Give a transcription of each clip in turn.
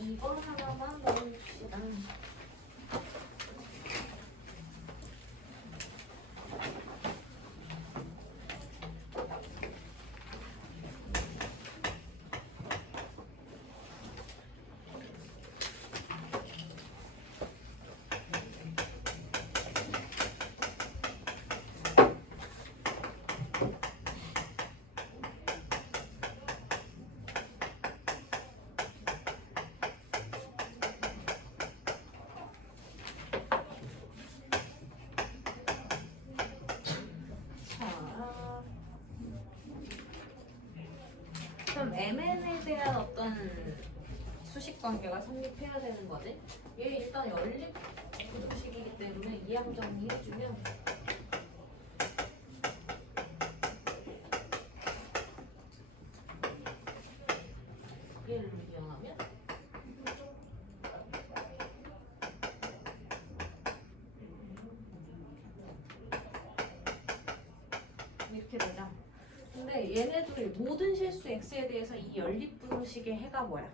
2번 하나만 넣어줍시다. 그럼 MN에 대한 어떤 수식 관계가 성립해야 되는 거지? 얘 일단 연립 부등식이기 때문에 이항 정리해주면 얘를 이용하면 이렇게 되죠. 근데 얘네들이 모든 실수 x에 대해서 이 연립부등식의 해가 뭐야?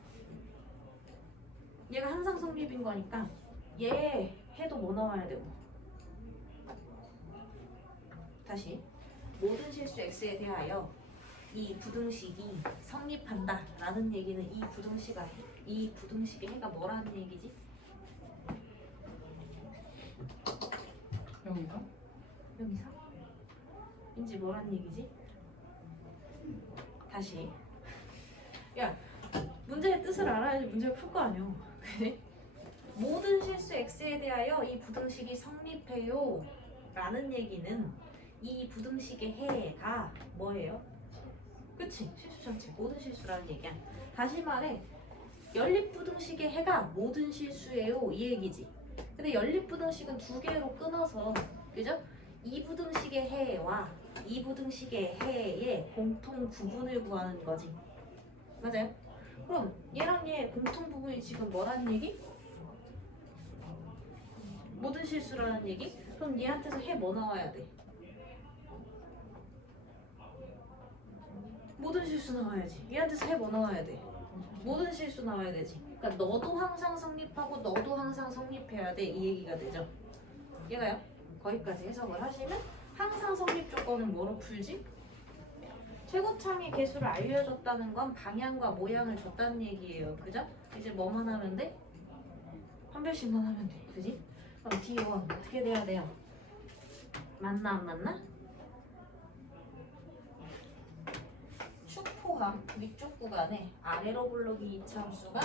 얘가 항상 성립인 거니까 얘 해도 뭐 나와야 되고. 다시 모든 실수 x에 대하여 이 부등식이 성립한다 라는 얘기는 이 부등식의 해가 뭐라는 얘기지? 여기가? 여기서? 인지 뭐라는 얘기지? 다시 야 문제의 뜻을 알아야지 문제를 풀 거 아니야. 그래? 모든 실수 x에 대하여 이 부등식이 성립해요 라는 얘기는 이 부등식의 해가 뭐예요? 그치? 실수 전체 모든 실수라는 얘기야. 다시 말해 연립부등식의 해가 모든 실수예요 이 얘기지. 근데 연립부등식은 두 개로 끊어서 그죠? 이 부등식의 해와 이 부등식의 해의 공통 부분을 구하는 거지. 맞아요? 그럼 얘랑 얘 공통 부분이 지금 뭐라는 얘기? 모든 실수라는 얘기? 그럼 얘한테서 해 뭐 나와야 돼? 모든 실수 나와야지. 얘한테서 해 뭐 나와야 돼? 모든 실수 나와야 되지. 그러니까 너도 항상 성립하고 너도 항상 성립해야 돼 이 얘기가 되죠. 얘가요? 거기까지 해석을 하시면 항상 성립 조건은 뭐로 풀지? 최고창의 개수를 알려줬다는 건 방향과 모양을 줬다는 얘기예요. 그죠? 이제 뭐만 하면 돼? 판별식만 하면 돼. 그지? 그럼 D1 어떻게 돼야 돼요? 맞나 안 맞나? 축포함 위쪽 구간에 아래로 블록이 이차함수가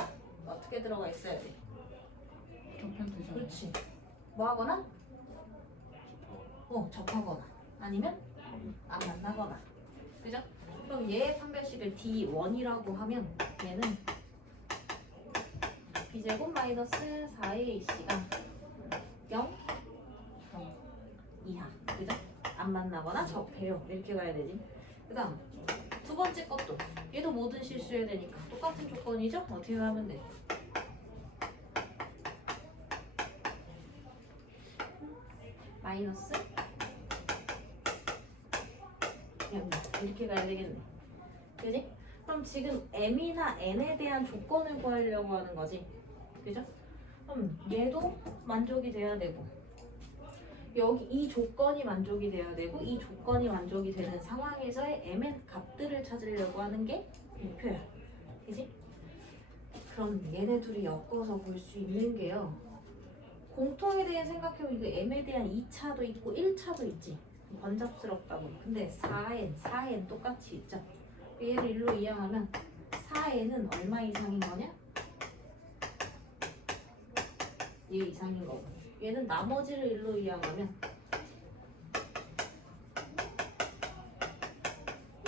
어떻게 들어가 있어야 돼? 접해되죠. 그렇지. 뭐 하거나? 접하거나 아니면 안 만나거나. 그죠? 그럼 얘의 판별식을 D1이라고 하면 얘는 B제곱 마이너스 4AC가 0 이하. 그죠? 안 만나거나 접해요. 이렇게 가야 되지. 그 다음 두 번째 것도 얘도 모든 실수해야 되니까 똑같은 조건이죠? 어떻게 하면 돼? 마이너스 0 이렇게 가야 되겠네. 그지? 그럼 지금 m이나 n에 대한 조건을 구하려고 하는 거지. 그죠? 그럼 얘도 만족이 돼야 되고 여기 이 조건이 만족이 돼야 되고 이 조건이 만족이 되는 상황에서의 m의 값들을 찾으려고 하는 게 목표야. 그지? 그럼 얘네 둘이 엮어서 볼 수 있는 게요. 공통에 대해 생각해보면 이거 m에 대한 2차도 있고 1차도 있지. 번잡스럽다고. 근데 4n 똑같이 있죠. 얘를 일로 이항하면 4n은 얼마 이상인 거냐? 얘 이상인 거고. 얘는 나머지를 일로 이항하면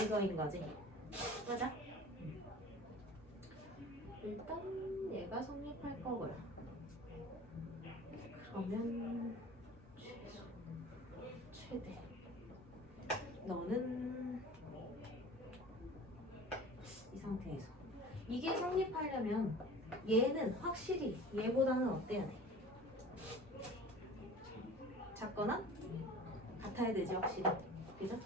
이거인 거지. 맞아? 일단 얘가 성립할 거고요. 그러면 최대 너는 이 상태에서 이게 성립하려면 얘는 확실히 얘보다는 어때야 돼? 작거나 같아야 되지 확실히. 그죠?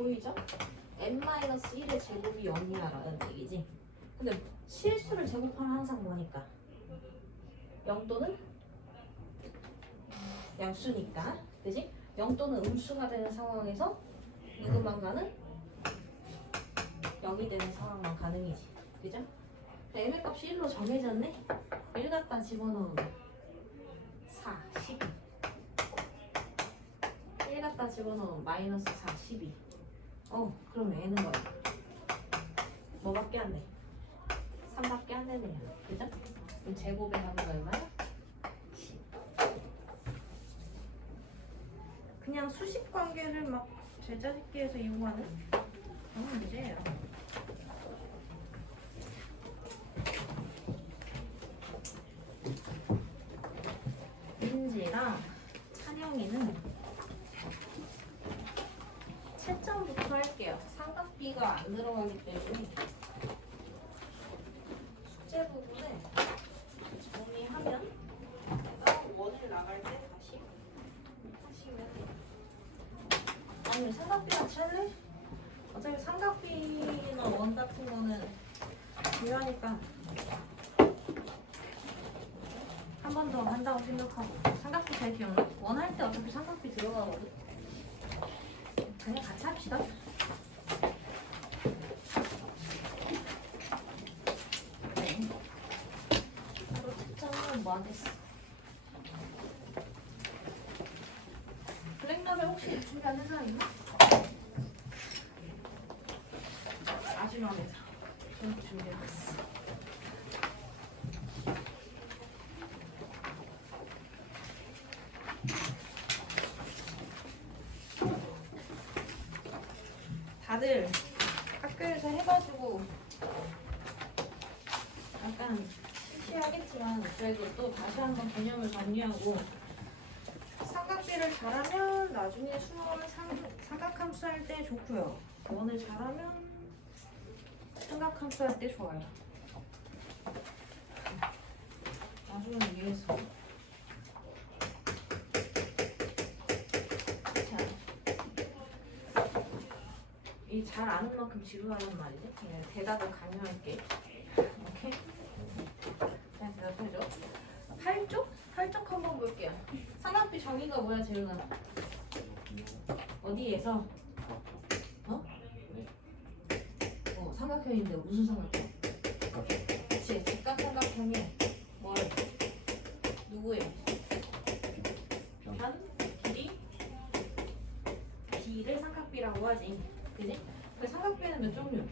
보이죠? n-1의 제곱이 0이야라는 얘기지. 근데 실수를 제곱하면 항상 뭐니까? 0 또는 양수니까, 그지? 0 또는 음수가 되는 상황에서 누구만가는 0이 되는 상황만 가능이지, 그죠? m의 값이 1로 정해졌네? 1 갖다 집어넣으면 4, 12. 1 갖다 집어넣으면 마이너스 4, 12. 그럼 n은 뭐야? 뭐밖에 안 돼? 3밖에 안 되네요, 그죠? 그럼 제곱의 합은 얼마야? 10. 그냥 수식 관계를 막 제자집기에서 이용하는 그런 문제예요. 민지랑 찬영이는 채점부터 할게요. 삼각비가 안 들어가기 때문에 숙제 부분에 정리하면 원을 나갈 때 다시 하시면 아니 삼각비 같이 할래? 어차피 삼각비나 원 같은 거는 중요하니까 한 번 더 한다고 생각하고. 삼각비 잘 기억나? 원 할 때 어차피 삼각비 들어가거든. 그냥 같이 합시다. 네. 바로 채점은 뭐 하겠어? 블랙라벨 혹시 준비 안 된 사람 있나? 아주 마음에 들어. 저렇게 준비해봤어. 다들 학교에서 해가지고 약간 시시하겠지만 그래도 또 다시 한번 개념을 정리하고 삼각비를 잘하면 나중에 수학을 삼각함수 할 때 좋고요. 원을 잘하면 삼각함수 할 때 좋아요. 나중을 위해서. 이 잘 아는 만큼 지루하단 말이지. 그냥 대답을 강요할게. 오케이? 그냥 대답해줘. 8쪽? 8쪽 한번 볼게요. 삼각비 정의가 뭐야, 재윤아? 어디에서? 삼각형인데 무슨 삼각형? 그치, 직각삼각형에 뭘? 누구예요? 편, 길이, B를 삼각비라고 하지. 그지? 근데 삼각비는 몇 종류?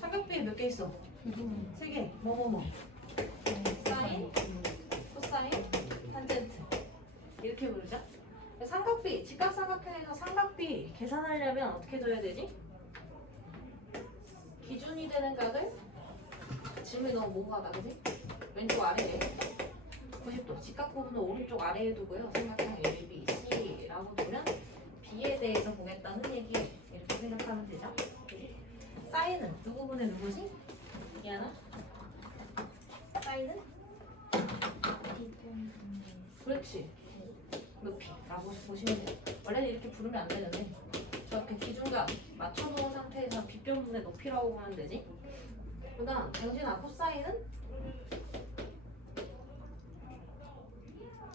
삼각비 몇 개 있어? 3개. 뭐? 사인, 코사인, 탄젠트. 이렇게 부르죠? 삼각비, 직각삼각형에서 삼각비 계산하려면 어떻게 둬야 되지? 기준이 되는 각을 질문이 너무 모호하다, 그지? 왼쪽 아래에 90도, 직각 부분을 오른쪽 아래에 두고요. 삼각형 A, B, C라고 두면 B에 대해서 보겠다는 얘기 이렇게 생각하면 되죠? 사인은 누구 분의 누구지? 이하나? 사인은? 그렇지. 높이라고 보시면 돼요. 원래는 이렇게 부르면 안 되는데 저렇게 기준각 맞춰놓은 상태에서 빗변분의 높이라고 보면 되지. 그다음 양진아, 코사인은?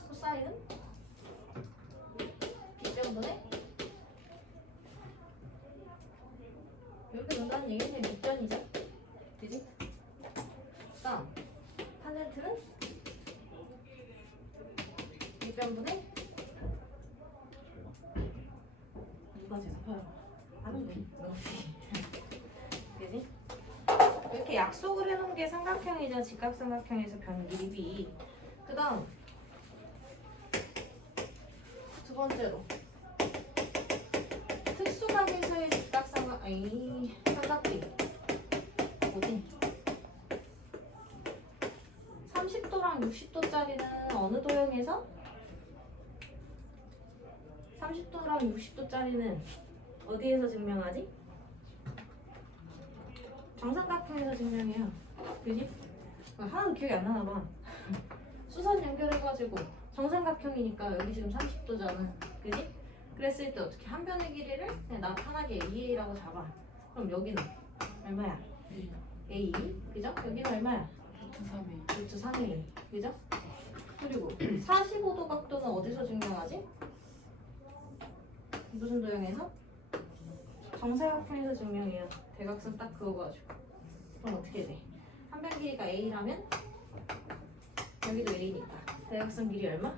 코사인은? 빗변분의? 이렇게 논다는 얘기는 빗변이죠. 그지? 그다음 탄젠트는? 빗변분의? 누가 대답해요? 하는 데 그지? 이렇게 약속을 해놓은 게 삼각형이죠. 직각삼각형에서 변 길이 B. 그 다음 두 번째로 특수각에서의 삼각비 뭐지? 30도랑 60도짜리는 어느 도형에서? 30도랑 60도짜리는 어디에서 증명하지? 정삼각형에서 증명해요. 그지? 하나도 기억이 안 나나 봐. 수선 연결해가지고 정삼각형이니까 여기 지금 30도잖아. 그지? 그랬을 때 어떻게 한 변의 길이를 그냥 나 편하게 2a라고 잡아. 그럼 여기는 얼마야? a. 그죠? 여기는 얼마야? 루트 3A. 루트 3a. 그죠? 그리고 45도 각도는 어디서 증명하지? 무슨 도형에서? 정사각형에서 증명해요. 대각선 딱 그어가지고. 그럼 어떻게 돼? 한 변 길이가 a라면 여기도 a니까 대각선 길이 얼마?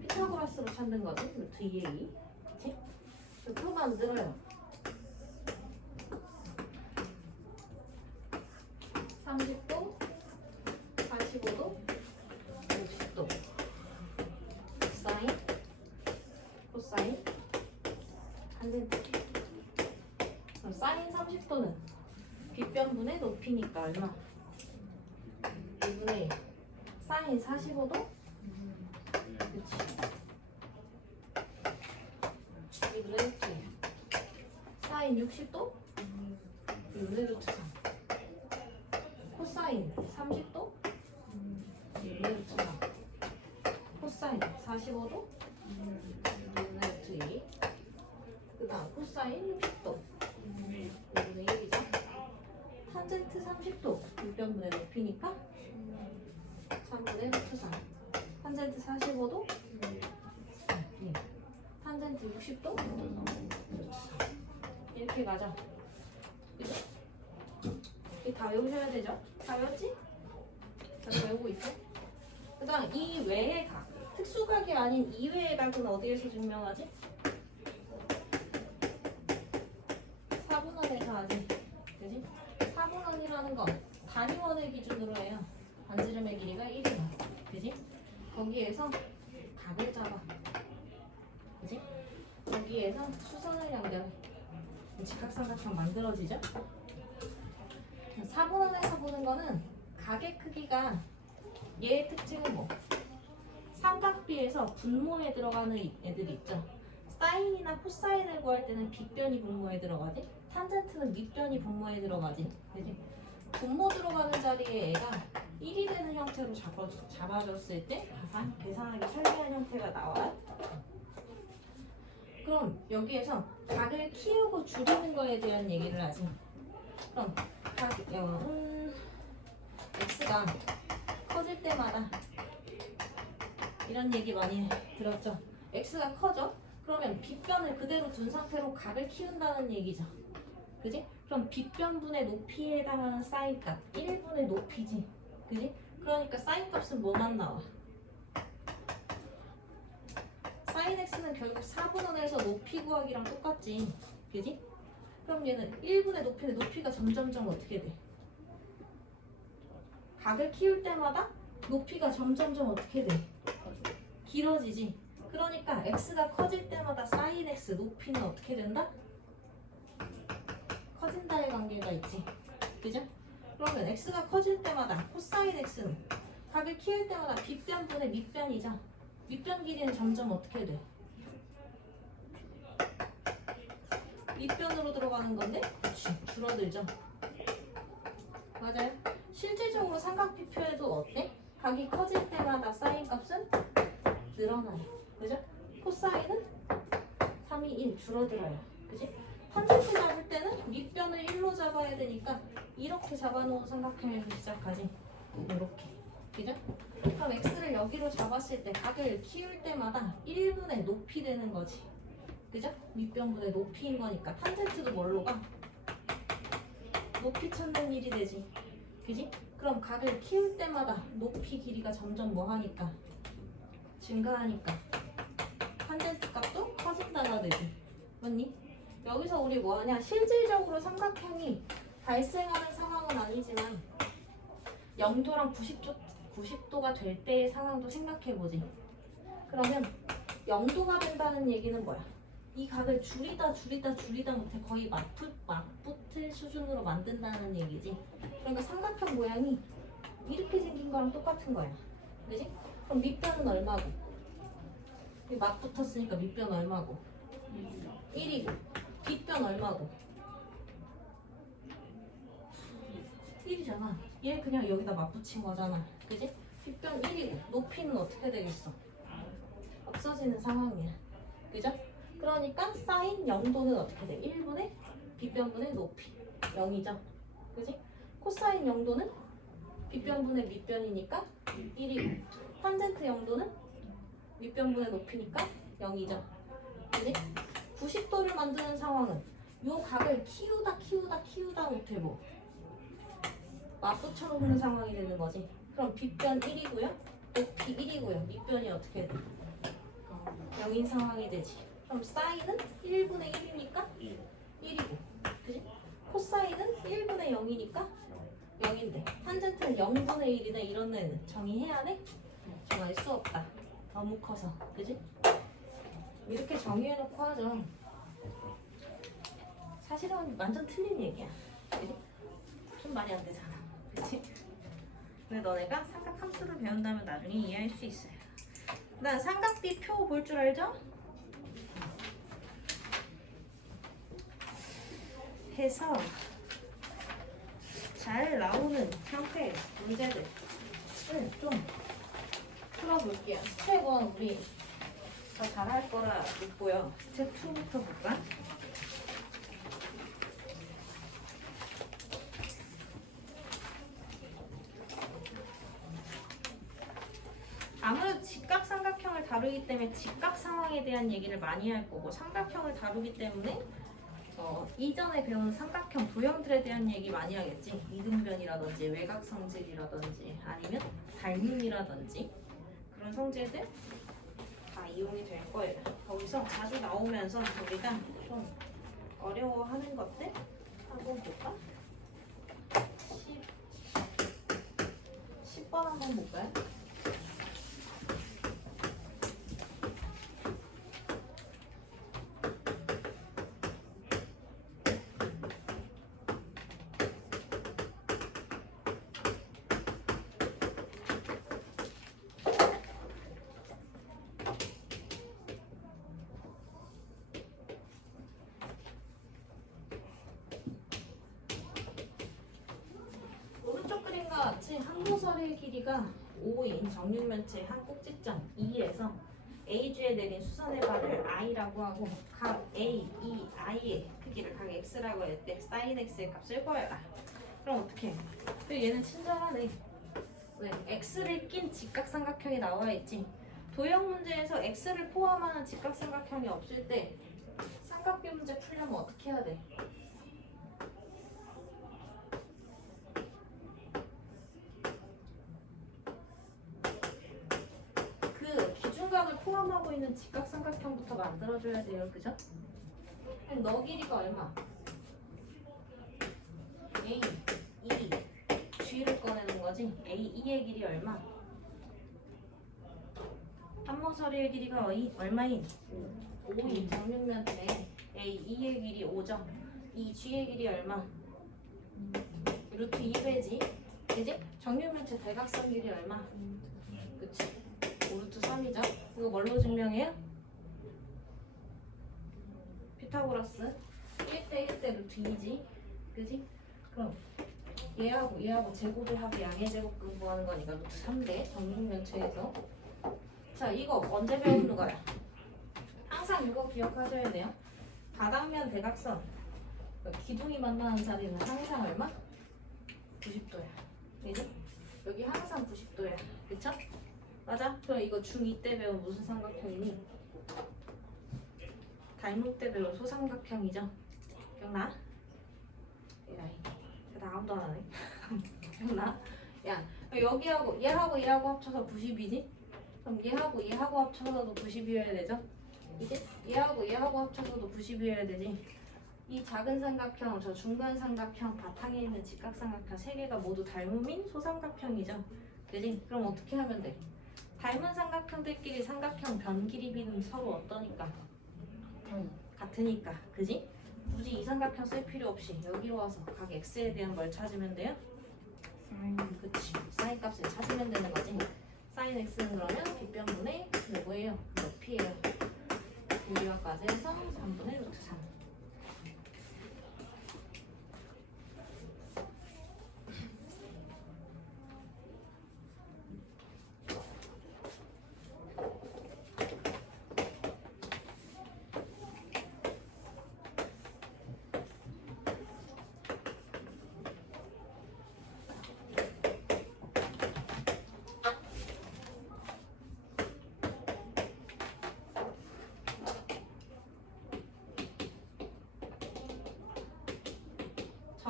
피타고라스로 찾는 거지. 루트 2a. 그치? 또 만들어요. 30도, 45도, 60도. 사인, 코사인, 탄젠트. 그럼 사인 30도는 빗변분의 높이니까 얼마? 2분의 1. 사인 45도? 그치. 2분의 1. 사인 60도? 2분의 루트 3. 코사인 30도? 2분의 루트 3. 코사인 45도? 2분의 루트 2. 그 다음 코사인 60도. 2분의 1이죠. 탄젠트 30도. 빗변분의 높이니까 3분의 루트 3. 탄젠트 45도? 탄젠트 60도? 루트 3. 이렇게 가죠. 그죠? 이 다 외우셔야 되죠? 다 외웠지? 다 외우고 있죠? 그 다음 이 외의 각. 특수각이 아닌 이외의 각은 어디에서 증명하지? 4분원에서 하지. 그지? 4분원이라는 건 단위원을 기준으로 해요. 반지름의 길이가 1이야. 그지? 거기에서 각을 잡아. 그지? 거기에서 수선을 연결. 직각삼각형 만들어지죠? 4분원에서 보는 거는 각의 크기가 얘의 특징은 뭐? 삼각비에서 분모에 들어가는 애들이 있죠. 사인이나 코사인을 구할 때는 빗변이 분모에 들어가지. 탄젠트는 밑변이 분모에 들어가지. 그지? 분모 들어가는 자리에 애가 1이 되는 형태로 잡아줬을 때 계산하기 편리한 형태가 나와요. 그럼 여기에서 각을 키우고 줄이는 거에 대한 얘기를 하지. 그럼 x가 커질 때마다 이런 얘기 많이 들었죠. x가 커져? 그러면 빗변을 그대로 둔 상태로 각을 키운다는 얘기죠. 그지? 그럼 빗변분의 높이에 해당하는 사인값 1분의 높이지. 그지? 그러니까 사인값은 뭐만 나와? 사인 x는 결국 4분원에서 높이 구하기랑 똑같지. 그지? 그럼 얘는 1분의 높이인데 높이가 점점점 어떻게 돼? 각을 키울 때마다 높이가 점점점 어떻게 돼? 길어지지. 그러니까 x가 커질 때마다 sin x 높이는 어떻게 된다? 커진다의 관계가 있지. 그죠? 그러면 x가 커질 때마다 코사인 x는 각을 키울 때마다 빗변분의 밑변이죠. 밑변 길이는 점점 어떻게 돼? 밑변으로 들어가는 건데 줄어들죠. 맞아요. 실질적으로 삼각비표에도 어때? 각이 커질 때마다 사인 값은 늘어나요. 그죠? 코사인은 3이 1 줄어들어요. 그지? 탄젠트 잡을 때는 밑변을 1로 잡아야 되니까 이렇게 잡아놓은 삼각형에서 시작하지. 이렇게. 그죠? 그럼 x를 여기로 잡았을 때 각을 키울 때마다 1분의 높이 되는 거지. 그죠? 밑변분의 높이인 거니까 탄젠트도 뭘로 가? 높이 찾는 일이 되지. 그지? 그럼 각을 키울 때마다 높이 길이가 점점 뭐 하니까? 증가하니까 탄젠트 값도 커진다가 되지. 맞니? 여기서 우리 뭐 하냐? 실질적으로 삼각형이 발생하는 상황은 아니지만 0도랑 90도가 될 때의 상황도 생각해보지. 그러면 0도가 된다는 얘기는 뭐야? 이 각을 줄이다 못해 거의 맞붙을 수준으로 만든다는 얘기지. 그러니까 삼각형 모양이 이렇게 생긴 거랑 똑같은 거야. 그지? 그럼 밑변은 얼마고? 맞붙었으니까 밑변 얼마고? 1이고 뒷변 얼마고? 1이잖아. 얘 그냥 여기다 맞붙인 거잖아. 그지? 뒷변 1이고 높이는 어떻게 되겠어? 없어지는 상황이야. 그죠? 그러니까 사인 0도는 어떻게 돼? 1분의 빗변분의 높이 0이죠. 그지? 코사인 0도는 빗변분의 밑변이니까 1이고 탄젠트 0도는 밑변분의 높이니까 0이죠. 그지? 90도를 만드는 상황은 요 각을 키우다 못해 뭐 맞붙여 놓는 상황이 되는 거지. 그럼 빗변 1이고요. 높이 1이고요. 밑변이 어떻게 돼? 0인 상황이 되지. 그럼 사인은 1분의 1이니까 1이고, 그지? 코사인은 1분의 0이니까 0인데 탄젠트는 0분의 1이네. 이런 애는 정의해야 돼? 정할 수 없다. 너무 커서, 그지? 이렇게 정의해놓고 하죠. 사실은 완전 틀린 얘기야, 그지? 좀 말이 안 되잖아, 그치? 근데 너네가 삼각함수를 배운다면 나중에 이해할 수 있어요. 난 삼각비 표 볼 줄 알죠? 해서 잘 나오는 형태의 문제들을 좀 풀어볼게요. 스텝 1 우리 더 잘할 거라 믿고요. 스텝 2부터 볼까? 아무래도 직각삼각형을 다루기 때문에 직각 상황에 대한 얘기를 많이 할 거고 삼각형을 다루기 때문에 이전에 배운 삼각형 도형들에 대한 얘기 많이 하겠지. 이등변이라든지 외곽 성질이라든지 아니면 닮음이라든지 그런 성질들 다 이용이 될 거예요. 거기서 자주 나오면서 우리가 좀 어려워하는 것들 한번 볼까? 10번 한번 볼까요? 오른쪽 그림과 같이 항도설의 길이가 5인 정육면체 한 꼭지점 E에서 AG에 내린 수선의 발을 I라고 하고 각 A, E, I의 크기를 각 X라고 할 때 sin X의 값을 구해라. 그럼 어떻게 해? 얘는 친절하네. 왜? X를 낀 직각삼각형이 나와있지. 도형 문제에서 X를 포함하는 직각삼각형이 없을 때 삼각비 문제 풀려면 어떻게 해야 돼? 그 기준각을 포함하고 있는 직각삼각형부터 만들어줘야 돼요. 그죠? 그럼 너 길이가 얼마? A, E, G를 꺼내는 거지. A, E의 길이 얼마? 한모서리의 길이가 얼마인? 5인 정육면체 A, E의 길이 5점. E, G의 길이 얼마? 루트 2배지. 그지? 정육면체 대각선 길이 얼마? 그치? 5루트 3이죠? 이거 뭘로 증명해요? 피타고라스 1대 1대 루트 2지. 그지? 그럼 얘하고 제곱의 양의 제곱근 구하는 거니까 루트 3대 정육면체에서. 자, 이거 언제 배우는 거야? 항상 이거 기억하셔야 돼요. 다당면 대각선 기둥이 만나는 자리는 항상 얼마? 90도야. 그지? 여기 항상 90도야. 그쵸? 맞아? 그럼 이거 중2 때 배운 무슨 삼각형이니? 닮음 때 배운 소삼각형이죠? 기억나? 에라이, 대답 아무도 안 하네. 기억나? 야, 여기하고 얘하고 합쳐서 90이지? 그럼 얘하고 합쳐서도 90이어야 되죠? 이제 얘하고 합쳐서도 90이어야 되지? 이 작은 삼각형, 저 중간 삼각형, 바탕에 있는 직각삼각형 세 개가 모두 닮음인 소삼각형이죠? 그지? 그럼 어떻게 하면 돼? 닮은 삼각형들끼리 삼각형 변 길이비는 서로 어떠니까? 같으니까, 그지? 굳이 이 삼각형 쓸 필요 없이 여기로 와서 각 x에 대한 걸 찾으면 돼요? 그치, 사인 값을 찾으면 되는 거지. 사인 x는 그러면 빗변분의 뭐예요? 높이에요. 우리와까지 해서 3분의 루트 3.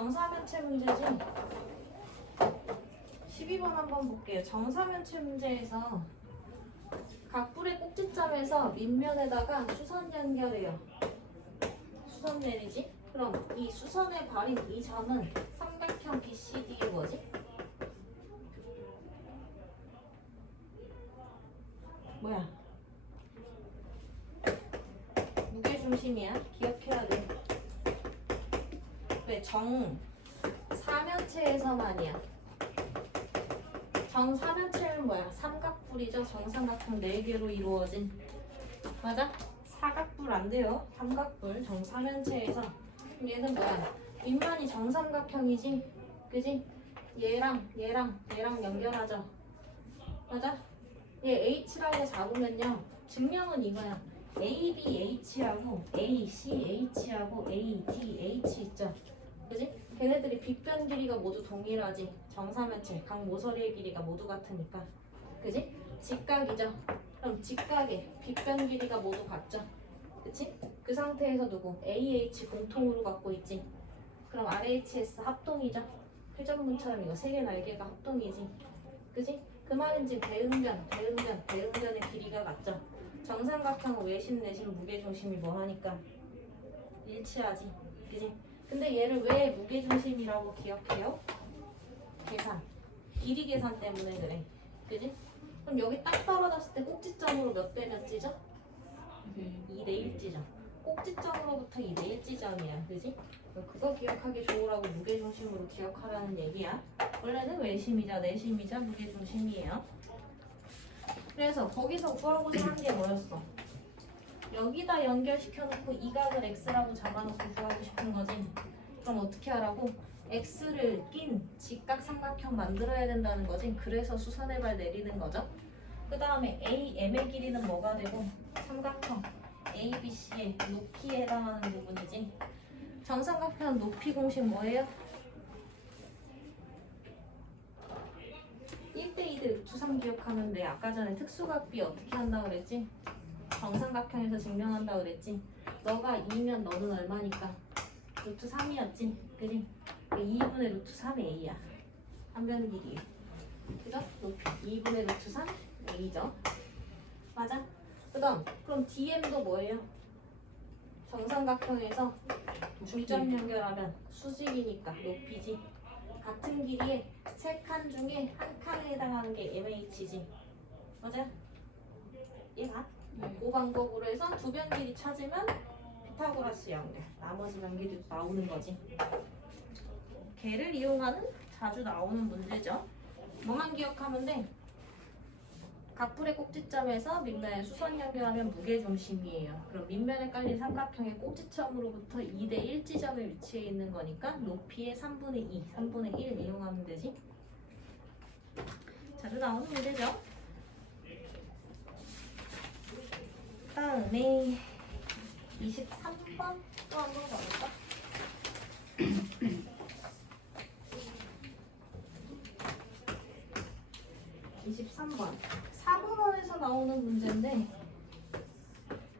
정사면체 문제지? 12번 한번 볼게요. 정사면체 문제에서 각불의 꼭지점에서 밑면에다가 수선 연결해요. 수선 내리지? 그럼 이 수선의 발인 이 점은 삼각형 BCD의 뭐지? 뭐야? 무게중심이야. 기억해야 돼. 왜? 정사면체에서만이야. 정사면체는 뭐야? 삼각뿔이죠. 정삼각형 4개로 이루어진. 맞아? 사각뿔 안 돼요. 삼각뿔. 정사면체에서. 그럼 얘는 뭐야? 윗면이 정삼각형이지? 그지? 얘랑 연결하죠. 맞아? 얘 H라고 잡으면요. 증명은 이거야. ABH하고 ACH하고 ADH 있죠. 그지? 걔네들이 빗변 길이가 모두 동일하지. 정사면체, 각 모서리의 길이가 모두 같으니까. 그지? 직각이죠. 그럼 직각에 빗변 길이가 모두 같죠. 그치? 그 상태에서 누구? AH 공통으로 갖고 있지. 그럼 RHS 합동이죠. 회전문처럼 이거 3개 날개가 합동이지. 그지? 그 말인지 대응변의 길이가 같죠. 정삼각형은 외심 내심 무게중심이 뭐하니까 일치하지. 그지? 근데 얘를 왜 무게중심이라고 기억해요? 계산. 길이 계산 때문에 그래. 그지? 그럼 여기 딱 떨어졌을 때 꼭지점으로 몇 대 몇 지점? 2대 1지점. 꼭지점으로부터 2대 1지점이야. 그지? 그거 기억하기 좋으라고 무게중심으로 기억하라는 얘기야. 원래는 외심이자 내심이자 무게중심이에요. 그래서 거기서 구하고자 한 게 뭐였어? 여기다 연결시켜놓고 이 각을 x라고 잡아놓고 구하고 싶은 거지. 그럼 어떻게 하라고? x를 낀 직각삼각형 만들어야 된다는 거지. 그래서 수선의 발 내리는 거죠. 그 다음에 AM의 길이는 뭐가 되고? 삼각형 ABC의 높이에 해당하는 부분이지. 정삼각형 높이 공식 뭐예요? 1대2대 루트 3 기억하면 돼. 아까 전에 특수각비 어떻게 한다고 그랬지? 정삼각형에서 증명한다고 그랬지? 너가 2면 너는 얼마니까? 루트 3이었지? 그지? 2분의 루트 3의 A야. 한변 길이. 그죠? 높이 2분의 루트 3 A죠. 맞아? 그럼 DM도 뭐예요? 정삼각형에서 중점 연결하면 수직이니까 높이지. 같은 길이의 3칸 중에 한 칸에 해당하는 게 MH지. 맞아? 얘가 그 방법으로 해서 두 변 길이 찾으면 피타고라스 연결. 나머지 변 길이도 나오는 거지. 걔를 이용하는 자주 나오는 문제죠. 뭐만 기억하면 돼? 각불의 꼭지점에서 밑면에 수선 연결하면 무게중심이에요. 그럼 밑면에 깔린 삼각형의 꼭지점으로부터 2대 1 지점에 위치해 있는 거니까 높이의 3분의 2, 3분의 1 이용하면 되지. 자주 나오는 문제죠. 다음에 23번 또 한 번 가볼까? 23번 4번원에서 나오는 문제인데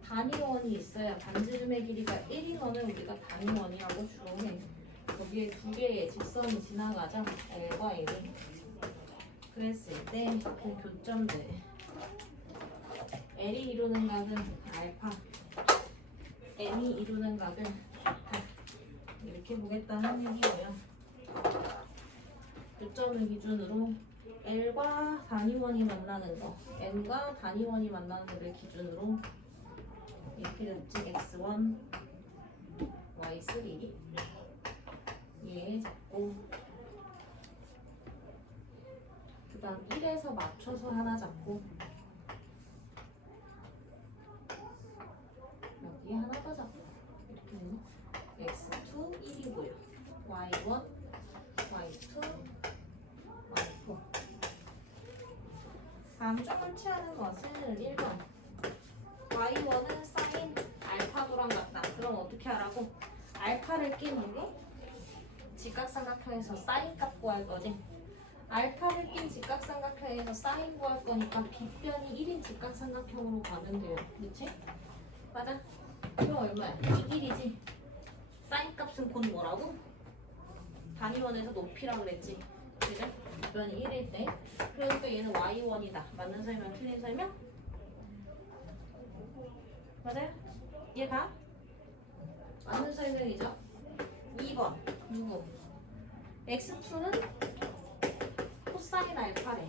단위원이 있어야 반지름의 길이가 1인 원을 우리가 단위원이라고 주로 해. 거기에 두 개의 직선이 지나가죠. L과 L이. 그랬을 때 그 교점들 L이 이루는 각은 알파, M이 이루는 각은 베타. 이렇게 보겠다는 얘기고요. 교점을 기준으로 L과 단위원이 만나는 거, M과 단위원이 만나는 거를 기준으로 이렇게 됐지. X1, Y3 얘 잡고 그 다음 1에서 맞춰서 하나 잡고 여기 하나 더 잡고 이렇게 되면 X2 1이고요. Y1, Y2, Y4 다음 조금 취하는 것은 1번 Y1은 사인 알파도랑 같다. 그럼 어떻게 하라고? 알파를 낀 누구? 직각삼각형에서 사인 값 구할 거지. 알파를 낀 직각삼각형에서 사인 구할 거니까 빗변이 1인 직각삼각형으로 가면 돼요. 그렇지? 맞아? 이거 얼마야? 이 길이지? 사인 값은 곧 뭐라고? 단위원에서 높이라 그랬지. 그죠? 밑변이 1일 때. 그러니까 얘는 y1이다. 맞는 설명, 틀린 설명? 맞아요? 얘가 맞는 설명이죠. 2번 누구? x2는 코사인 알파래.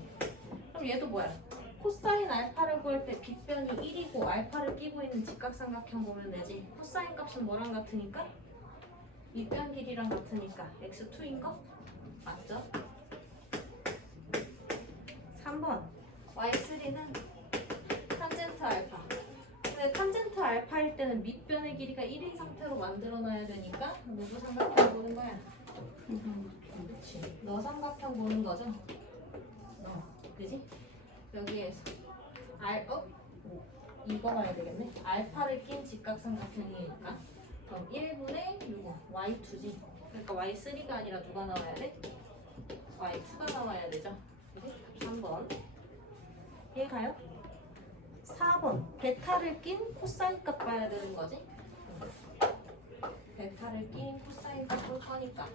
그럼 얘도 뭐야? 코사인 알파를 구할 때 빗변이 1이고 알파를 끼고 있는 직각삼각형 보면 되지. 코사인 값은 뭐랑 같으니까? 밑변 길이랑 같으니까 x2인 거? 맞죠? 3번 y3는 탄젠트 알파. 근데 탄젠트 알파일 때는 밑변의 길이가 1인 상태로 만들어놔야 되니까 누구 삼각형 보는 거야? 그렇지. 너 삼각형 보는 거죠? 그지? 여기에서 이거 봐야 되겠네. 알파를 낀 직각삼각형이니까 그럼 1분의 누구? y2지. 그러니까 y3가 아니라 누가 나와야 돼? y2가 나와야 되죠. 그지? 3번 얘 가요? 4번 베타를 낀 코사인 값 봐야 되는 거지. 베타를 낀 코사인 값 볼 거니까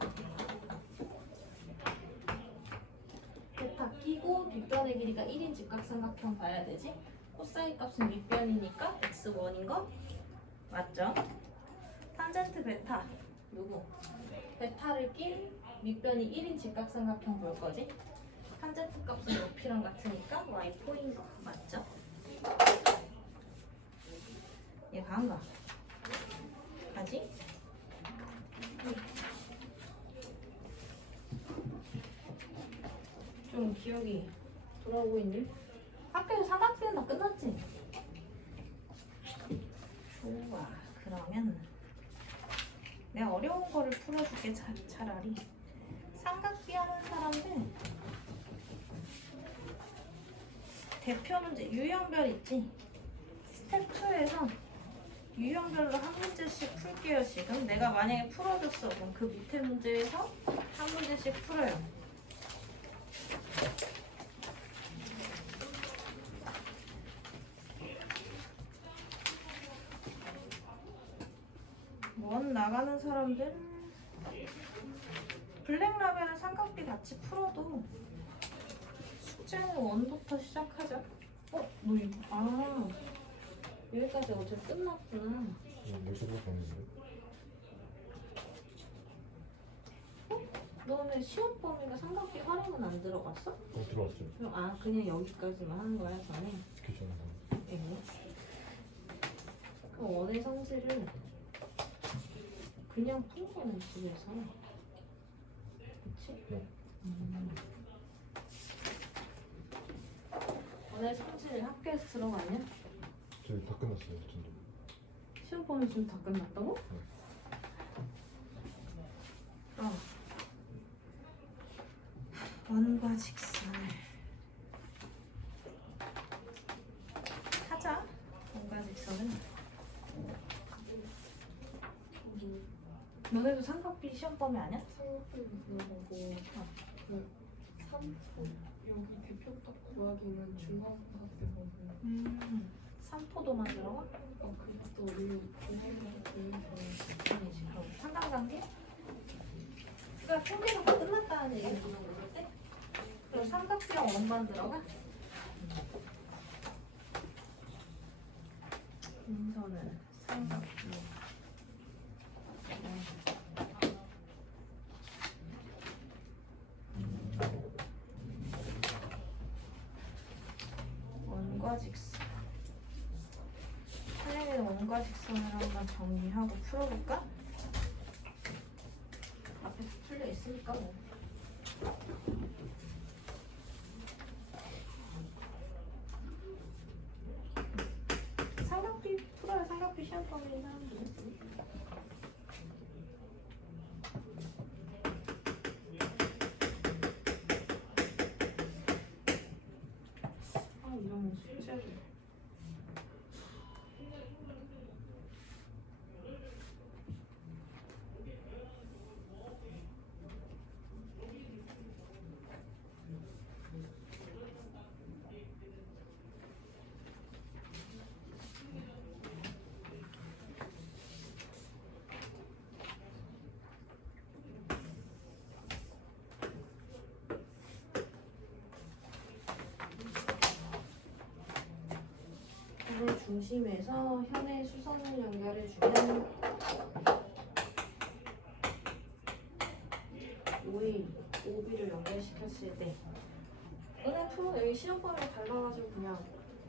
베타 끼고 밑변의 길이가 1인 직각삼각형 봐야 되지. 코사인 값은 밑변이니까 x1인 거 맞죠? 탄젠트 베타 누구? 베타를 낀 밑변이 1인 직각삼각형 볼 거지. 탄젠트 값은 높이랑 같으니까 y4인 거 맞죠? 얘 가한가? 가지? 좀 기억이 돌아오고 있니? 학교에서 삼각대는 다 끝났지? 좋아. 그러면 내가 어려운 거를 풀어줄게. 차라리 삼각비 하는 사람들 대표 문제 유형별 있지? 스텝 2에서 유형별로 한 문제씩 풀게요. 지금 내가 만약에 풀어줬어. 그럼 그 밑에 문제에서 한 문제씩 풀어요. 원 나가는 사람들 블랙라벨은 삼각비 같이 풀어도 숙제는 원부터 시작하자. 너 이거 여기까지 어제 끝났구나. 벌써 끝났는데? 너는 시험 범위가 삼각비 활용은 안 들어갔어? 들어왔어요. 그냥 여기까지만 하는 거야 전에. 귀찮아서. 그 원의 성질을 그냥 푼 거는 집에서. 그치? 네. 원의 성질 학교에서 들어갔냐? 저희 다 끝났어요. 전도. 시험 범위 지금 다 끝났다고? 원과 직선을 하자. 원과 직선을. 너네도 삼각비 시험 범위 아니야? 삼각대는 들어가고 그 3초 여기 대표 딱 구하기는 중간고등학교거든요. 3포도만 들어가? 그것도 우리 중간고등학교에서 아니지. 그럼 삼각관계? 그러니까 통계가 다 끝났다는 얘기를 물어볼 때? 그럼 삼각비랑 원만 들어가? 인선은 삼각비. 원과 직선. 선생님은 원과 직선을 한번 정리하고 풀어볼까? 앞에 풀려 있으니까 뭐. 삼각비 풀어야 삼각비 시험 범위인 사람들. 이런 숙제를. 중심에서 현의 수선을 연결해주면 OB를 연결시켰을 때 은행 프로 여기 시험범위가 달라가지고 그냥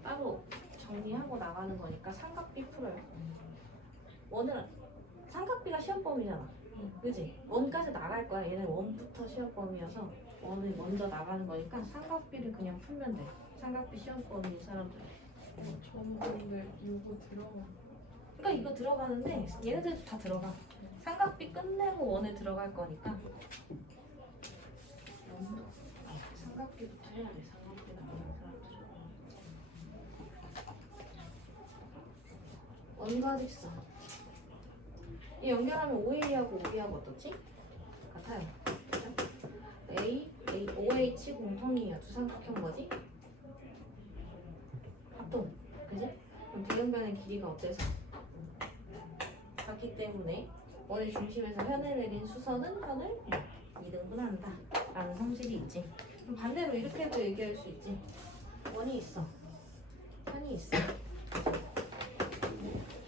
따로 정리하고 나가는 거니까 삼각비 풀어요. 원은 삼각비가 시험범위잖아. 그지? 원까지 나갈 거야. 얘는 원부터 시험범위여서 원을 먼저 나가는 거니까 삼각비를 그냥 풀면 돼. 삼각비 시험범위인 사람들. 저는 근데 이거 들어가. 그러니까 이거 들어가는데 얘네들도 다 들어가. 삼각비 끝내고 원에 들어갈 거니까. 삼각비부터 해야 돼. 삼각비 나가는 사람들. 원과직선. 이 연결하면 OA하고 OB하고 어떻지? 같아요. 그죠? OH 공통이에요. 두 삼각형 뭐지? 합동. 그지? 그럼 대응변의 길이가 어때서? 같기 때문에 원의 중심에서 현에 내린 수선은 현을 2등분한다 라는 성질이 있지. 그럼 반대로 이렇게도 얘기할 수 있지. 원이 있어. 현이 있어.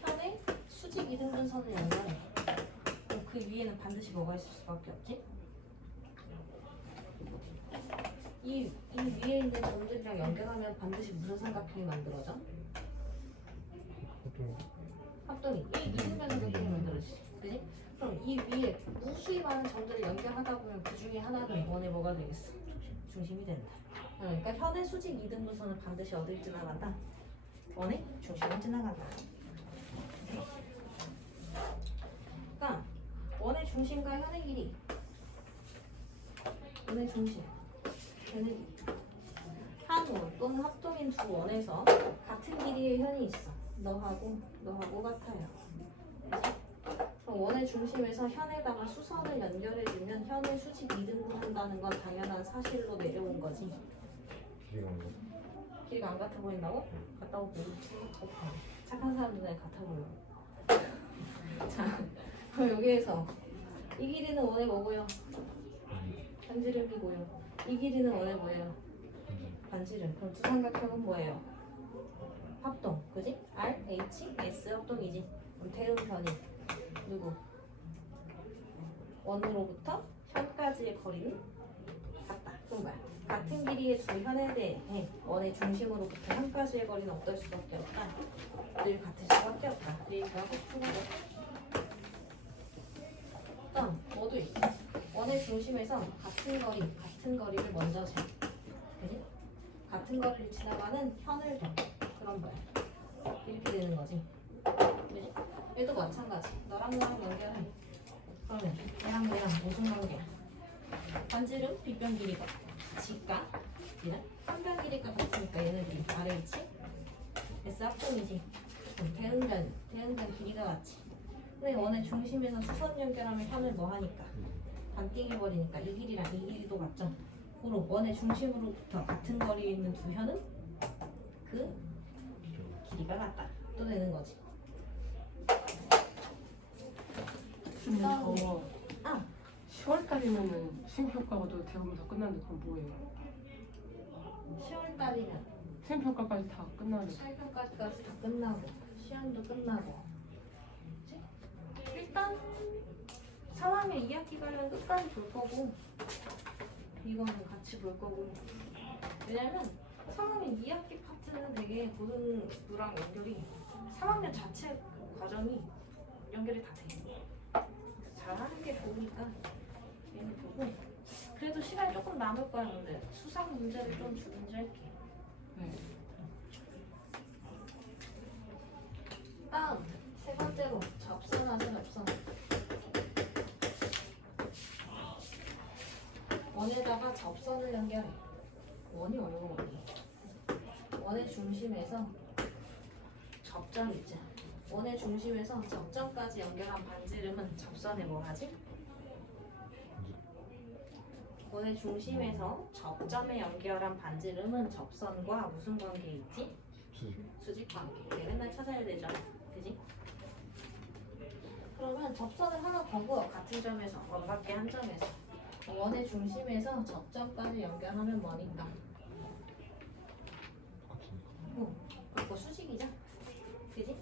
현에 수직 2등분선을 연결해. 그럼 그 위에는 반드시 뭐가 있을 수밖에 없지? 이 위에 있는 점들이랑 연결하면 반드시 무슨 삼각형이 만들어져? 합동이. 이 이등변 삼각형이 만들어지지. 그지? 그럼 이 위에 무수히 많은 점들을 연결하다 보면 그 중에 하나는 원의 뭐가 되겠어? 중심이 된다. 그러니까 현의 수직 2등분선은 반드시 어딜 지나간다? 원의 중심을 지나간다. 그러니까 원의 중심과 현의 길이, 원의 중심, 걔는 한원 또는 합동인 두 원에서 같은 길이의 현이 있어. 너하고 같아요. 원의 중심에서 현에다가 수선을 연결해주면 현의 수직 2등분 한다는 건 당연한 사실로 내려온 거지. 길이가 안 같아 보인다고? 같다 보이지. 착한 사람들은 같아 보여. 자, 그럼 여기에서 이 길이는 원의 뭐고요? 반지름이고요. 이 길이는 원의 뭐예요? 반지름. 그럼 두 삼각형은 뭐예요? 합동, 그지? R, H, S 합동이지. 그럼 대응변이 누구? 원으로부터 현까지의 거리는 같다. 그런 거야. 같은 길이의 두 현에 대해 원의 중심으로부터 현까지의 거리는 어떨 수밖에 없다. 늘 같을 수밖에 없다. 그 얘기하고 싶은 거죠. 일단 뭐도 있어. 원의 중심에서 같은 거리를 먼저 재. 그지? 같은 거리를 지나가는 현을 둬. 그런 거야. 이렇게 되는 거지. 그지? 얘도 마찬가지. 너랑 나랑 연결해. 그러면 얘랑 무슨 관계야? 반지름, 빗변 길이가 같으니까 얘는 한변 길이가 같으니까 얘네들이 RH, S 합동이지. 대응변 길이가 같지. 근데 원의 중심에서 수선 연결하면 현을 뭐 하니까? 반띵해 버리니까 이 길이랑 이 길이도 같죠. 고로 원의 중심으로부터 같은 거리에 있는 두 현은 그 길이가 같다. 또 되는 거지. 근데 저 아, 10월달이면은 수행평가가도 대부분 다 끝났는데 그럼 뭐예요? 10월달이면 수행평가까지 다 끝나는데 수행평가까지 다 끝나고 시험도 끝나고 그치? 일단 3학년 2학기 관련 끝까지 볼 거고 이거는 같이 볼 거고 왜냐면 3학년 2학기 파트는 되게 고등부랑 연결이 3학년 자체 과정이 연결이 다 돼. 잘하는 게 좋으니까 얘는 보고 그래도 시간이 조금 남을 거야. 근데 수상 문제를 좀 준비할게. 네. 다음 세 번째로 접선하자. 접선. 원에다가 접선을 연결해. 원이 어려워. 원의 중심에서 접점 있지. 원의 중심에서 접점까지 연결한 반지름은 접선에 뭐 하지? 원의 중심에서 접점에 연결한 반지름은 접선과 무슨 관계 있지? 수직 관계. 이게 맨날 찾아야 되죠. 그지? 그러면 접선을 하나 더 그어. 같은 점에서 원밖에 한 점에서 원의 중심에서 접점까지 연결하면 뭐니까? 그거 수직이죠? 그지?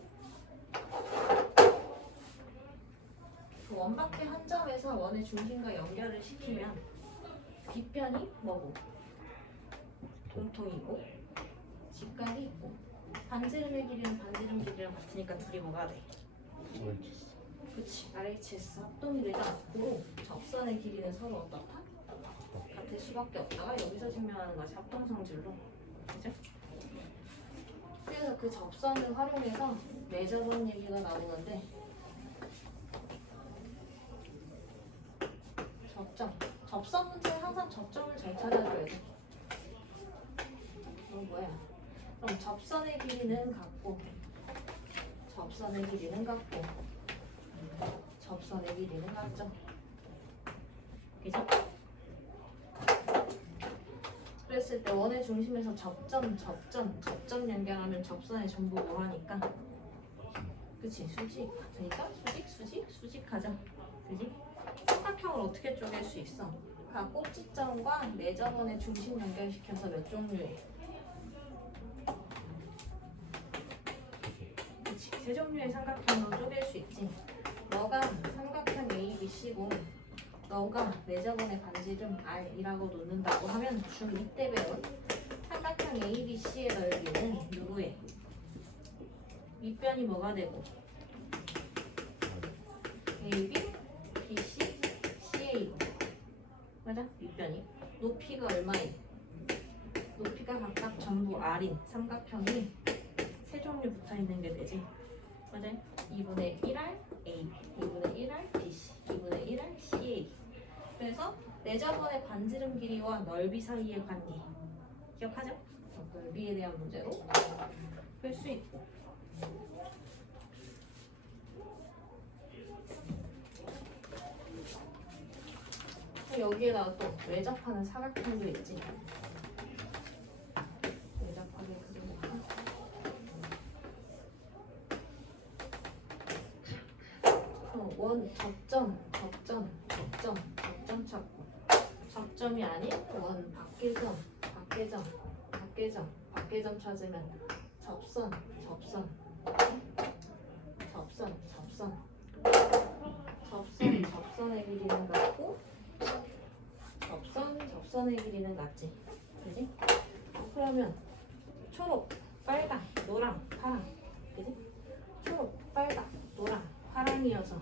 그 원밖에 한 점에서 원의 중심과 연결을 시키면 빗변이 뭐고? 공통이고 직각이 있고 반지름의 길이는 반지름 길이랑 같으니까 둘이 뭐가 돼? RHS. 그치, RHS 합동이 되자 고로 접선의 길이는 서로 어떻다? 같을 수밖에 없다가 여기서 증명하는 것이 합동성질로. 그죠? 그래서 그 접선을 활용해서 내접원 얘기가 나오는데 접선 문제에 항상 접점을 잘 찾아줘야 돼. 뭐야? 그럼 접선의 길이는 같고 접선의 길이는 같고 접선의 길이는 같죠? 그죠? 그랬을 때 원의 중심에서 접점 연결하면 접선의 전부 뭐하니까? 그치? 수직. 그러니까 수직하죠? 그지? 삼각형을 어떻게 쪼갤 수 있어? 각 꼭지점과 내접원의 중심 연결시켜서 몇 종류의? 그치? 세 종류의 삼각형으로 쪼갤 수 있지. 너가 삼각형 ABC고 너가 내접원의 반지름 R이라고 놓는다고 하면 중2 때 배운 삼각형 ABC의 넓이는 누구의? 밑변이 뭐가 되고? AB, BC, CA고 맞아? 밑변이 높이가 얼마인? 높이가 각각 전부 R인 삼각형이 세 종류 붙어있는 게 되지 맞아? 2분의 1R AB, 2분의 1R BC, 2분의 1R CA. 그래서 내접원의 반지름 길이와 넓이 사이의 관계 기억하죠? 넓이에 대한 문제로 풀 수 있고 여기에다가 또 외접하는 사각형도 있지. 외접하게 그려볼까? 원 접점 찾고 접점이 아닌 원 밖의 점 찾으면 접선의 길이는 같고 접선의 길이는 같지, 그지? 그러면 초록, 빨강, 노랑, 파랑, 그지? 초록, 빨강, 노랑, 파랑이어서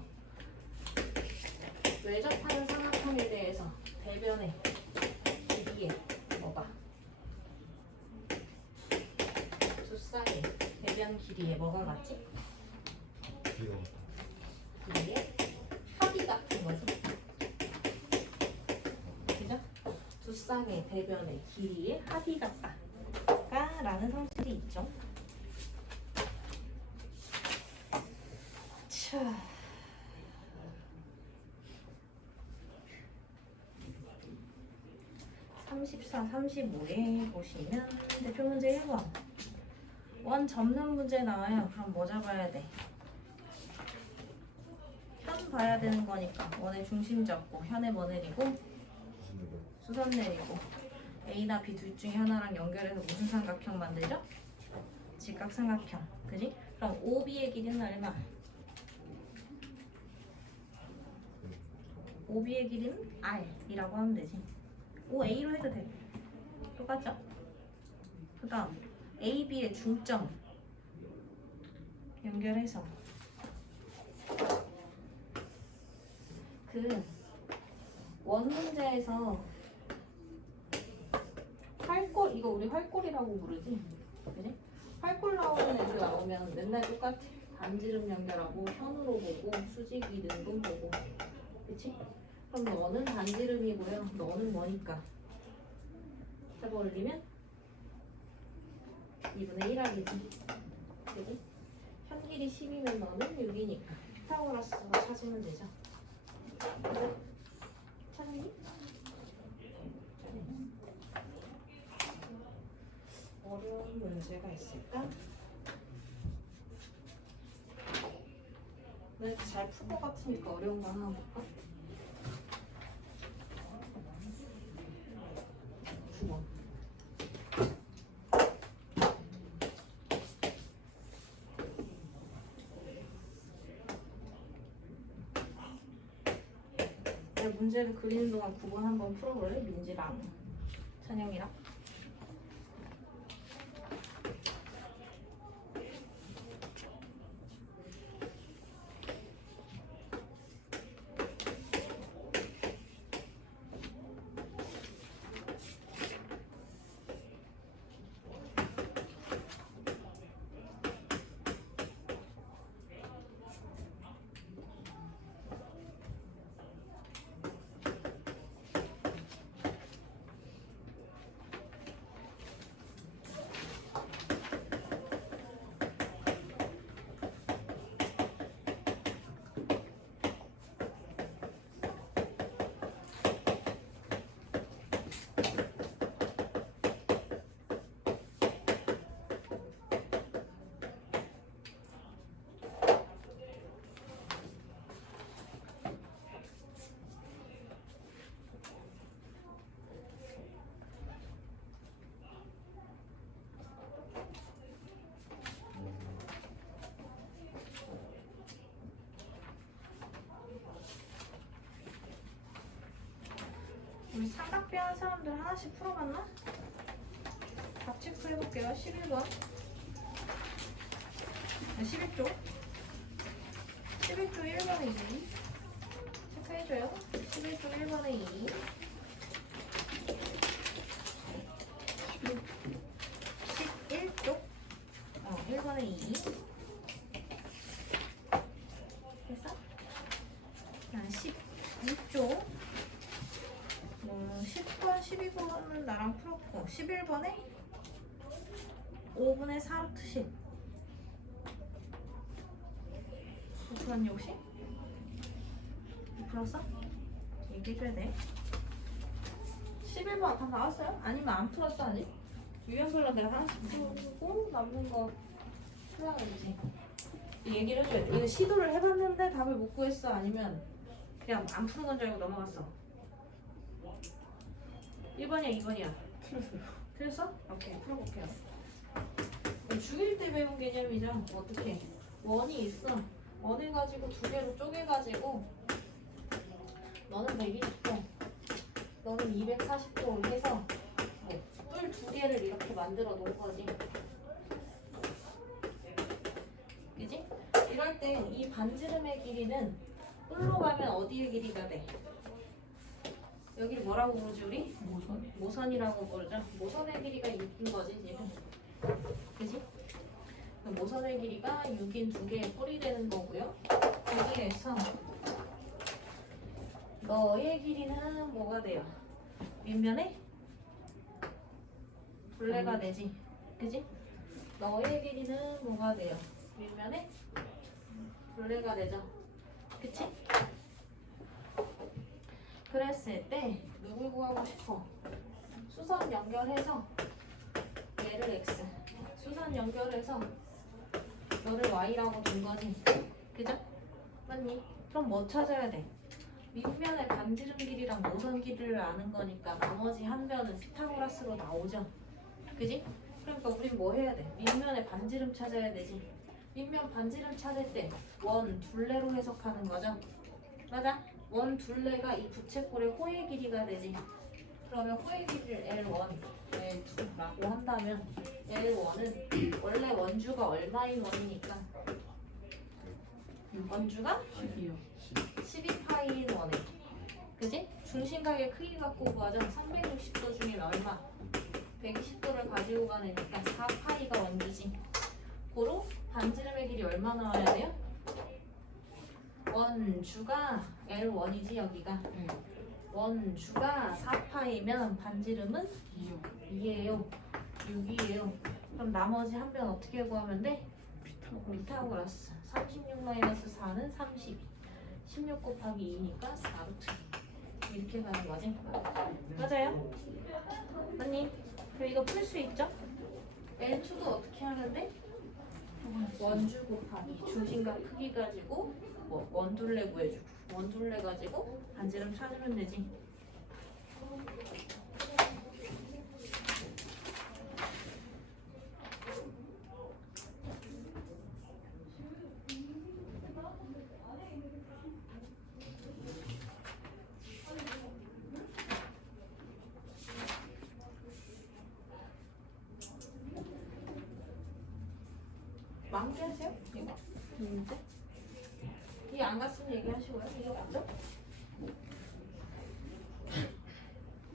외접하는 삼각형에 대해서 대변의 길이에 뭐가? 두 쌍의 대변 길이에 뭐가 같지? 길이가 같다. 길이에 합이 같은 거지. 그죠? 두 쌍의 대변의 길이에 합이 같다. 라는 성질이 있죠. 자. 34, 35에 보시면 대표 문제 1번 원 접는 문제 나와요. 그럼 뭐 잡아야 돼? 현 봐야 되는 거니까 원의 중심 잡고 현에 뭐 내리고? 수선 내리고 A나 B 둘 중에 하나랑 연결해서 무슨 삼각형 만들죠? 직각삼각형. 그지? 그럼 OB의 길이는 얼마? OB의 길이는 R이라고 하면 되지. OA로 해도 돼. 똑같죠? 그 다음 AB의 중점 연결해서 그 원 문제에서 활골, 이거 우리 활골이라고 부르지? 그지? 활골 나오는 애들 나오면 맨날 똑같아. 반지름 연결하고 현으로 보고 수직이 능분 보고 그치? 그럼 너는 반지름이고요. 너는 뭐니까? 해봐 올리면 2분의 1하기지. 그지? 현 길이 10이면 너는 6이니까 피타고라스가 찾으면 되죠. 찾니? 어려운 문제가 있을까? 나 잘 풀 것 같으니까 어려운 거 하나 볼까? 9번 문제를 그리는 동안 구분 한번 풀어볼래? 민지랑 찬영이랑. 우리 삼각비 한 사람들 하나씩 풀어봤나? 답 체크해볼게요. 11번 11조 11조 1번에 2 체크해줘요. 11조 1번에 2 11조 1번에 2 됐어? 12조 10번, 12번은 나랑 풀었고 11번에 5분의 4루트 10 풀었니 혹시? 풀었어? 얘기해줘야 돼. 11번 다 나왔어요? 아니면 안 풀었어 아직? 유형별로 내가 하나씩 풀고 남는 거 풀어야지. 얘기를 해줘야 돼. 이거 시도를 해봤는데 답을 못 구했어? 아니면 그냥 안 푸는 건 줄 알고 넘어갔어? 1번이야 2번이야? 틀렸어요. 틀렸어? 오케이 풀어볼게요. 중일 때 배운 개념이죠. 어떻게 원이 있어. 원을 가지고 두 개로 쪼개가지고 너는 120도 너는 240도 해서 뿔 두 개를 이렇게 만들어 놓은 거지. 그지? 이럴 때 이 반지름의 길이는 뿔로 가면 어디의 길이가 돼? 여기를 뭐라고 부르지 우리? 모선? 모선이라고 부르죠. 모선의 길이가 6인 거지 지금. 그지? 모선의 길이가 6인 두 개의 뿔이 되는 거고요. 여기에서 너의 길이는 뭐가 돼요? 밑면에 둘레가 되지. 그지? 너의 길이는 뭐가 돼요? 밑면에 둘레가 되죠. 그치? 그랬을 때 누굴 구하고 싶어? 수선 연결해서 얘를 x, 수선 연결해서 너를 y라고 둔 거지. 그죠? 맞니? 그럼 뭐 찾아야 돼? 밑면의 반지름 길이랑 모선 길이를 아는 거니까 나머지 한 변은 피타고라스로 나오죠. 그지? 그러니까 우린 뭐 해야 돼? 밑면의 반지름 찾아야 되지. 밑면 반지름 찾을 때 원 둘레로 해석하는 거죠. 맞아? 원 둘레가 이 부채꼴의 호의 길이가 되지. 그러면 호의 길이를 L1, L2라고 한다면 L1은 원래 원주가 얼마인 원이니까 원주가 10이요. 12파이인 원에. 그지? 중심각의 크기 갖고 구하죠. 360도 중에 얼마? 120도를 가지고 가니까 4파이가 원주지. 고로 반지름의 길이 얼마 나와야 돼요? 원주가 L1이지 여기가. 원주가 4파이면 반지름은 2요. 2예요. 6이에요. 그럼 나머지 한 변 어떻게 구하면 돼? 피타고라스. 36-4는 32. 16 곱하기 2니까 4루트. 이렇게 가는 거지. 맞아요? 맞니? 그럼 이거 풀 수 있죠? L2도 어떻게 하면 돼? 원주 곱하기 중심각 크기 가지고 뭐 원둘레 구해주고 원둘레 가지고 반지름 찾으면 되지. 암기하세요. 이거 문제. 이해 안 갔으면 얘기하시고요. 이거 맞죠?